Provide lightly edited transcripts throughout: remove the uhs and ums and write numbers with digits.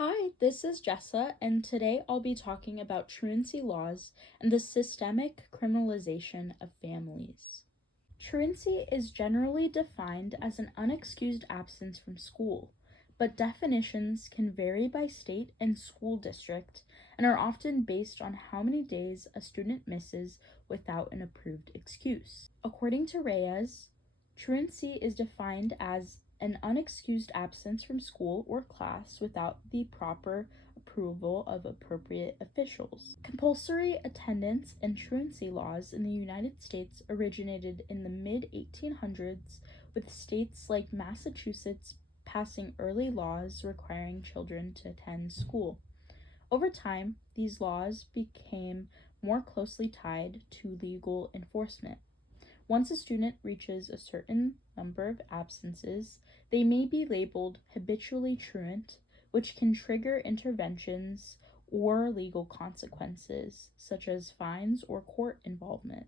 Hi, this is Jessa, and today I'll be talking about truancy laws and the systemic criminalization of families. Truancy is generally defined as an unexcused absence from school, but definitions can vary by state and school district and are often based on how many days a student misses without an approved excuse. According to Reyes, truancy is defined as an unexcused absence from school or class without the proper approval of appropriate officials. Compulsory attendance and truancy laws in the United States originated in the mid 1800s, with states like Massachusetts passing early laws requiring children to attend school. Over time, these laws became more closely tied to legal enforcement. Once a student reaches a certain number of absences, they may be labeled habitually truant, which can trigger interventions or legal consequences, such as fines or court involvement.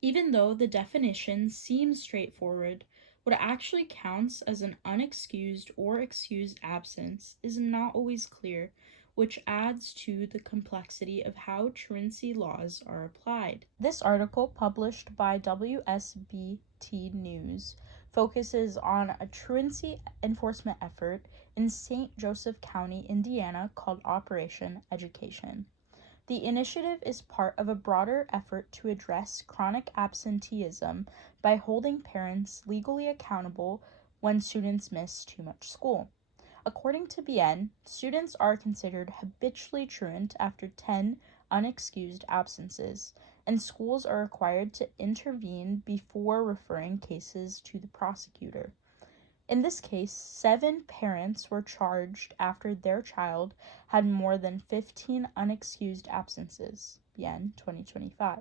Even though the definition seems straightforward, what actually counts as an unexcused or excused absence is not always clear, which adds to the complexity of how truancy laws are applied. This article, published by WSBT News, focuses on a truancy enforcement effort in St. Joseph County, Indiana, called Operation Education. The initiative is part of a broader effort to address chronic absenteeism by holding parents legally accountable when students miss too much school. According to BN, students are considered habitually truant after 10 unexcused absences, and schools are required to intervene before referring cases to the prosecutor. In this case, 7 parents were charged after their child had more than 15 unexcused absences. BN 2025.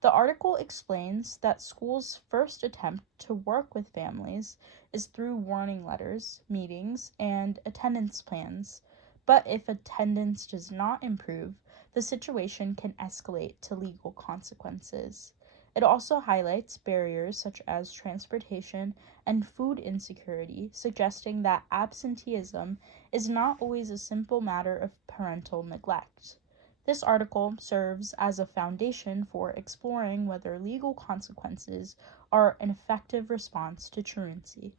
The article explains that schools' first attempt to work with families is through warning letters, meetings, and attendance plans, but if attendance does not improve, the situation can escalate to legal consequences. It also highlights barriers such as transportation and food insecurity, suggesting that absenteeism is not always a simple matter of parental neglect. This article serves as a foundation for exploring whether legal consequences are an effective response to truancy.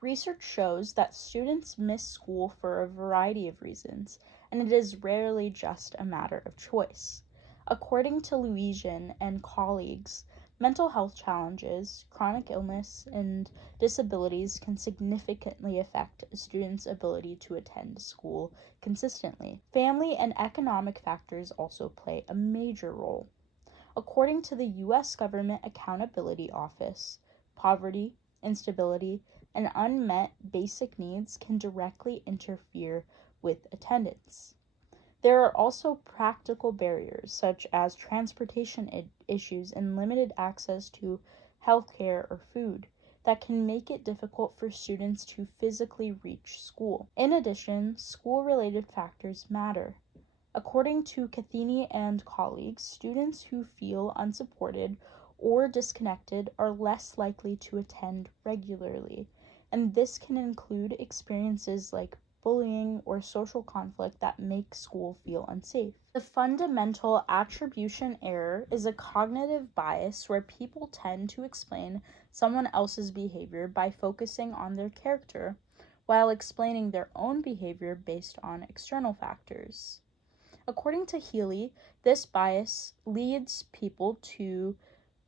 Research shows that students miss school for a variety of reasons, and it is rarely just a matter of choice. According to Louisian and colleagues, mental health challenges, chronic illness, and disabilities can significantly affect a student's ability to attend school consistently. Family and economic factors also play a major role. According to the U.S. Government Accountability Office, poverty, instability, and unmet basic needs can directly interfere with attendance. There are also practical barriers such as transportation issues and limited access to healthcare or food that can make it difficult for students to physically reach school. In addition, school-related factors matter. According to Cathini and colleagues, students who feel unsupported or disconnected are less likely to attend regularly, and this can include experiences like bullying or social conflict that make school feel unsafe. The fundamental attribution error is a cognitive bias where people tend to explain someone else's behavior by focusing on their character, while explaining their own behavior based on external factors. According to Healy, this bias leads people to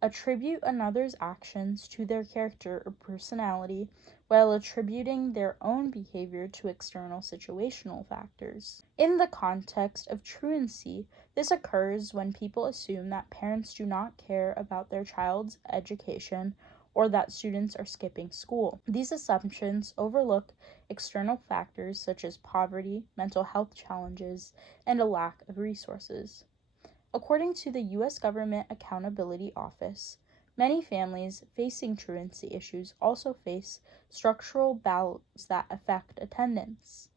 attribute another's actions to their character or personality while attributing their own behavior to external situational factors. In the context of truancy, this occurs when people assume that parents do not care about their child's education or that students are skipping school. These assumptions overlook external factors such as poverty, mental health challenges, and a lack of resources. According to the U.S. Government Accountability Office, many families facing truancy issues also face structural barriers that affect attendance.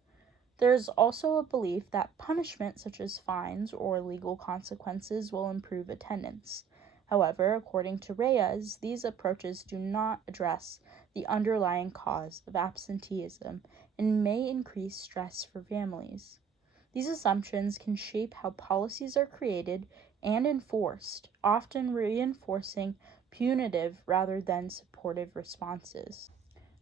There is also a belief that punishment such as fines or legal consequences will improve attendance. However, according to Reyes, these approaches do not address the underlying cause of absenteeism and may increase stress for families. These assumptions can shape how policies are created and enforced, often reinforcing punitive rather than supportive responses.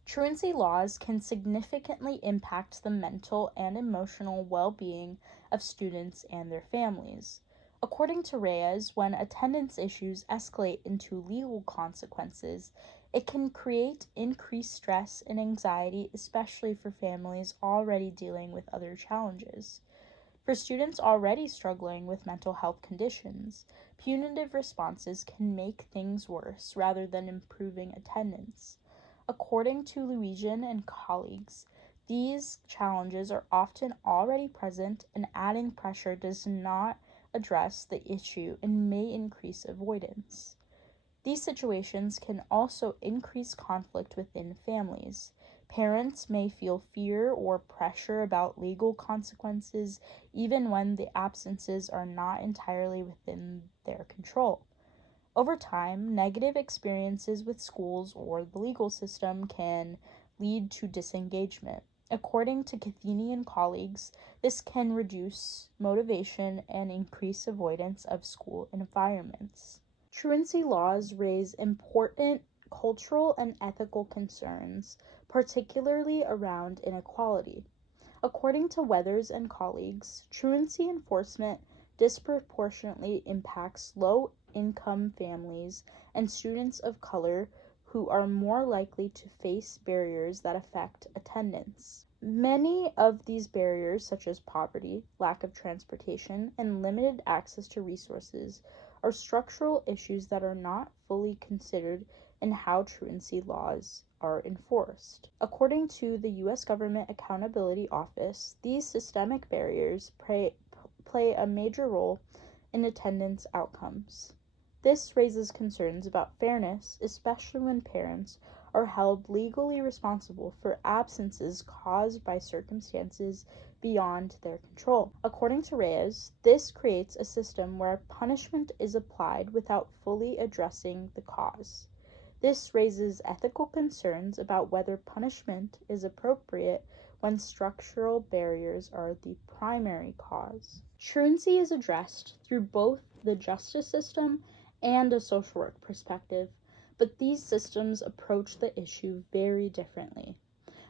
Truancy laws can significantly impact the mental and emotional well-being of students and their families. According to Reyes, when attendance issues escalate into legal consequences, it can create increased stress and anxiety, especially for families already dealing with other challenges. For students already struggling with mental health conditions, punitive responses can make things worse rather than improving attendance. According to Louisian and colleagues, these challenges are often already present, and adding pressure does not address the issue and may increase avoidance. These situations can also increase conflict within families. Parents may feel fear or pressure about legal consequences even when the absences are not entirely within their control. Over time, negative experiences with schools or the legal system can lead to disengagement. According to Cathini and colleagues, this can reduce motivation and increase avoidance of school environments. Truancy laws raise important cultural and ethical concerns, particularly around inequality. According to Weathers and colleagues, truancy enforcement disproportionately impacts low-income families and students of color who are more likely to face barriers that affect attendance. Many of these barriers, such as poverty, lack of transportation, and limited access to resources, are structural issues that are not fully considered in how truancy laws are enforced. According to the U.S. Government Accountability Office, these systemic barriers play a major role in attendance outcomes. This raises concerns about fairness, especially when parents are held legally responsible for absences caused by circumstances beyond their control. According to Reyes, this creates a system where punishment is applied without fully addressing the cause. This raises ethical concerns about whether punishment is appropriate when structural barriers are the primary cause. Truancy is addressed through both the justice system and a social work perspective, but these systems approach the issue very differently.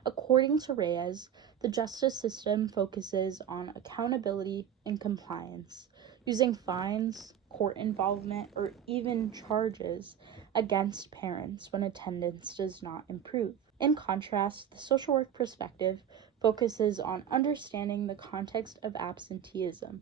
According to Reyes, the justice system focuses on accountability and compliance, using fines, court involvement, or even charges against parents when attendance does not improve. In contrast, the social work perspective focuses on understanding the context of absenteeism.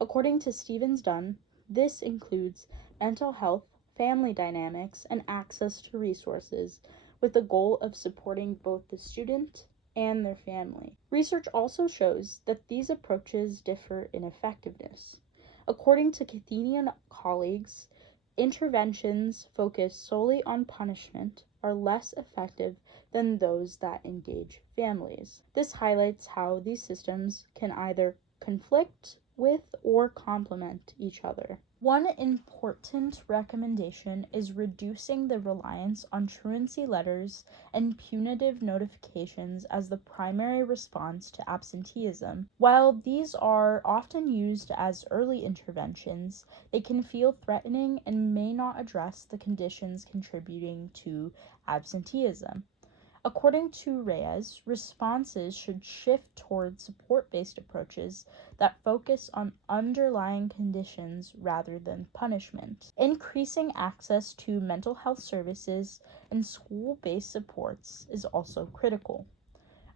According to Stevens Dunn, this includes mental health, family dynamics, and access to resources, with the goal of supporting both the student and their family. Research also shows that these approaches differ in effectiveness. According to Cathini and colleagues, interventions focused solely on punishment are less effective than those that engage families. This highlights how these systems can either conflict with or complement each other. One important recommendation is reducing the reliance on truancy letters and punitive notifications as the primary response to absenteeism. While these are often used as early interventions, they can feel threatening and may not address the conditions contributing to absenteeism. According to Reyes, responses should shift toward support-based approaches that focus on underlying conditions rather than punishment. Increasing access to mental health services and school-based supports is also critical.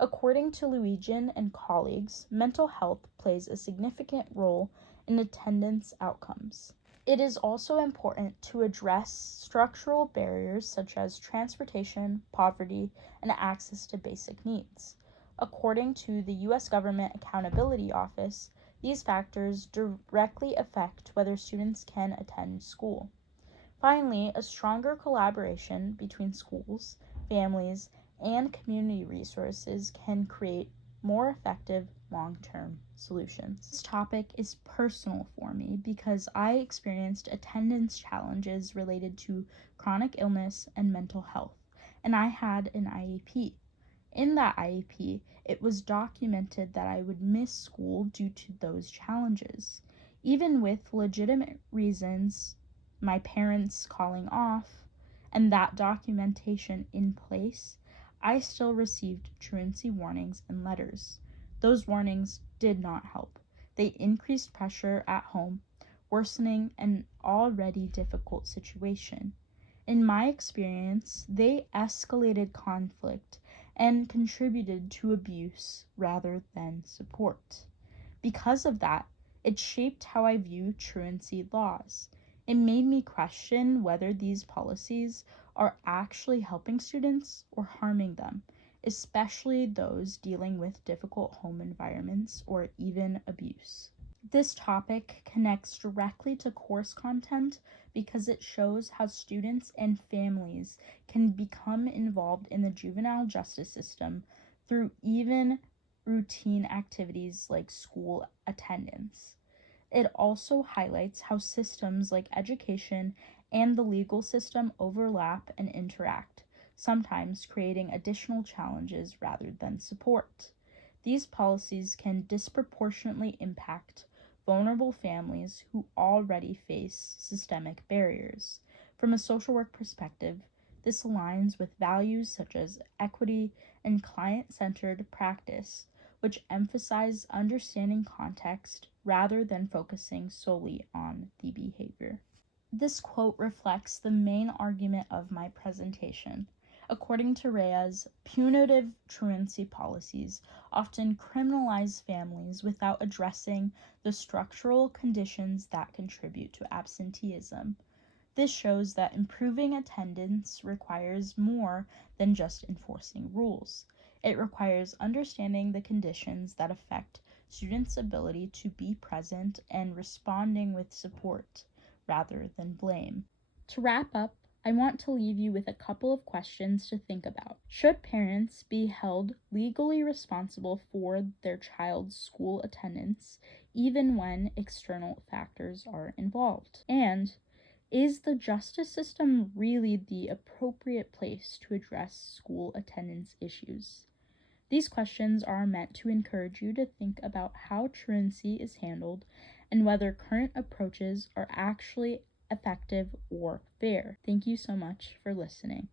According to Louisian and colleagues, mental health plays a significant role in attendance outcomes. It is also important to address structural barriers such as transportation, poverty, and access to basic needs. According to the U.S. Government Accountability Office, these factors directly affect whether students can attend school. Finally, a stronger collaboration between schools, families, and community resources can create more effective long-term solutions. This topic is personal for me because I experienced attendance challenges related to chronic illness and mental health, and I had an IEP. In that IEP, it was documented that I would miss school due to those challenges. Even with legitimate reasons, my parents calling off, and that documentation in place, I still received truancy warnings and letters. Those warnings did not help. They increased pressure at home, worsening an already difficult situation. In my experience, they escalated conflict and contributed to abuse rather than support. Because of that, it shaped how I view truancy laws. It made me question whether these policies are actually helping students or harming them, especially those dealing with difficult home environments or even abuse. This topic connects directly to course content because it shows how students and families can become involved in the juvenile justice system through even routine activities like school attendance. It also highlights how systems like education and the legal system overlap and interact, sometimes creating additional challenges rather than support. These policies can disproportionately impact vulnerable families who already face systemic barriers. From a social work perspective, this aligns with values such as equity and client centered practice, which emphasize understanding context rather than focusing solely on the behavior. This quote reflects the main argument of my presentation. According to Reyes, punitive truancy policies often criminalize families without addressing the structural conditions that contribute to absenteeism. This shows that improving attendance requires more than just enforcing rules. It requires understanding the conditions that affect students' ability to be present and responding with support rather than blame. To wrap up, I want to leave you with a couple of questions to think about. Should parents be held legally responsible for their child's school attendance, even when external factors are involved? And is the justice system really the appropriate place to address school attendance issues? These questions are meant to encourage you to think about how truancy is handled and whether current approaches are actually effective or fair. Thank you so much for listening.